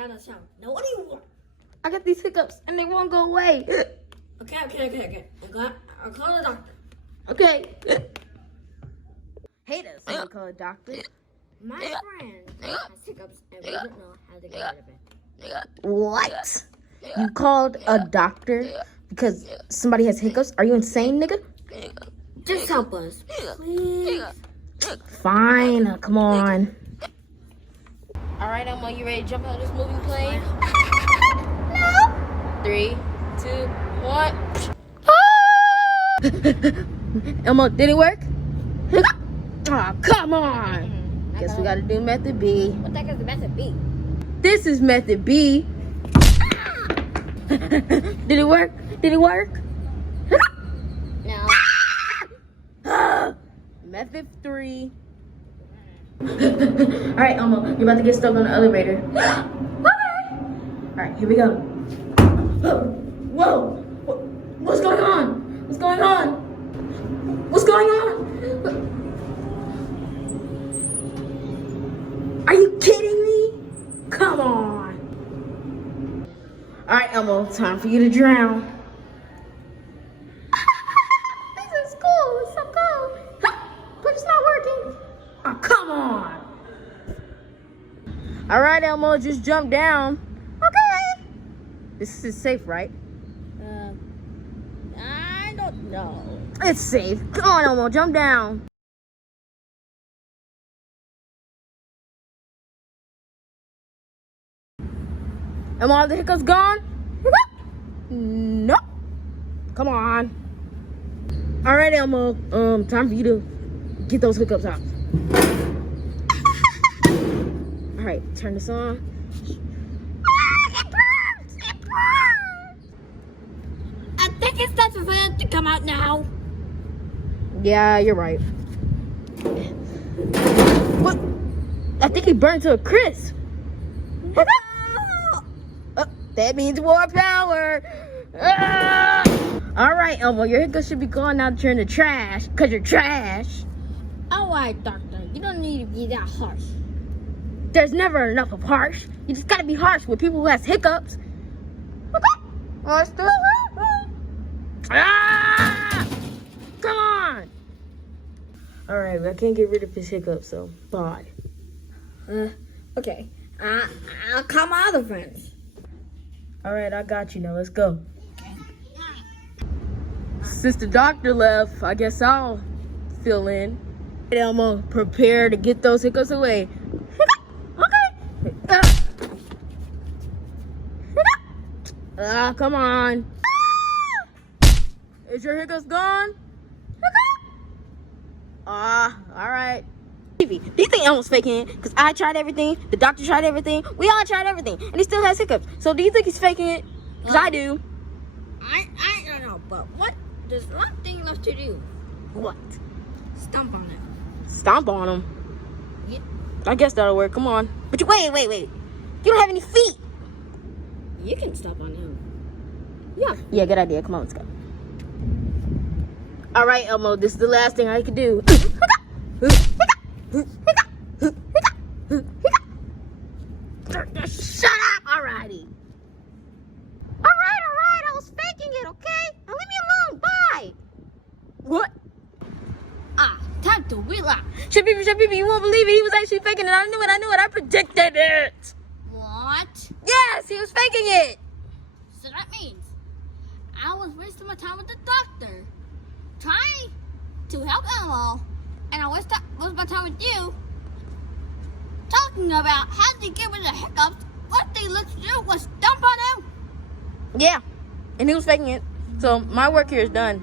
got a sound. Now what do you want? I got these hiccups and they won't go away. Okay. I'll call the doctor. Okay. Haters, I'm gonna call a doctor. My friend has hiccups and we don't know how to get rid of it. What? You called a doctor because somebody has hiccups? Are you insane, nigga? Just help us, please. Fine, come on. All right, Elmo, you ready to jump out of this moving plane? No. 3, 2, 1. Elmo, did it work? Oh, come on. Guess we gotta do method B. What the heck is the method B? This is method B. Did it work? Did it work? No. Method 3. Alright, Elmo, you're about to get stuck on the elevator. Alright, here we go. Whoa! What's going on? What's going on? What's going on? Are you kidding me? Come on. Alright, Elmo, time for you to drown. This is cool. It's so cool. But it's not working. Oh, come on. Alright, Elmo, just jump down. Okay. This is safe, right? I don't know. It's safe. Come on, Elmo, jump down. Am all the hiccups gone? No. Come on. All right, Elmo. Time for you to get those hiccups out. All right, turn this on. It burns! It burns! I think it's time for it to come out now. Yeah, you're right. What? I think he burned to a crisp. That means more power. All right, Elmo, your hiccups should be gone now that you're in the trash, because you're trash. All right, doctor. You don't need to be that harsh. There's never enough of harsh. You just gotta be harsh with people who has hiccups. Come on. All right, I can't get rid of his hiccups, so bye. Okay. I'll call my other friends. All right, I got you now. Let's go. Since the doctor left, I guess I'll fill in. Elmo, prepare to get those hiccups away. Okay. Come on. Is your hiccups gone? All right. Do you think Elmo's faking it? Because I tried everything, the doctor tried everything, we all tried everything, and he still has hiccups. So do you think he's faking it? Because I do. I don't know, but what? There's one thing left to do. What? Stomp on him. Stomp on him? Yeah. I guess that'll work. Come on. But wait. You don't have any feet. You can stomp on him. Yeah, good idea. Come on, let's go. All right, Elmo, this is the last thing I can do. Shut up already. All right, I was faking it, okay? Now leave me alone, bye. What? Time to relax. Shabibi, you won't believe it. He was actually faking it. I knew it. I predicted it. What? Yes, he was faking it. So that means I was wasting my time with the doctor, trying to help Elmo, and I wasted my time with you, talking about how to get rid of the hiccups. What they let you do was dump on him. Yeah, and he was faking it. So my work here is done.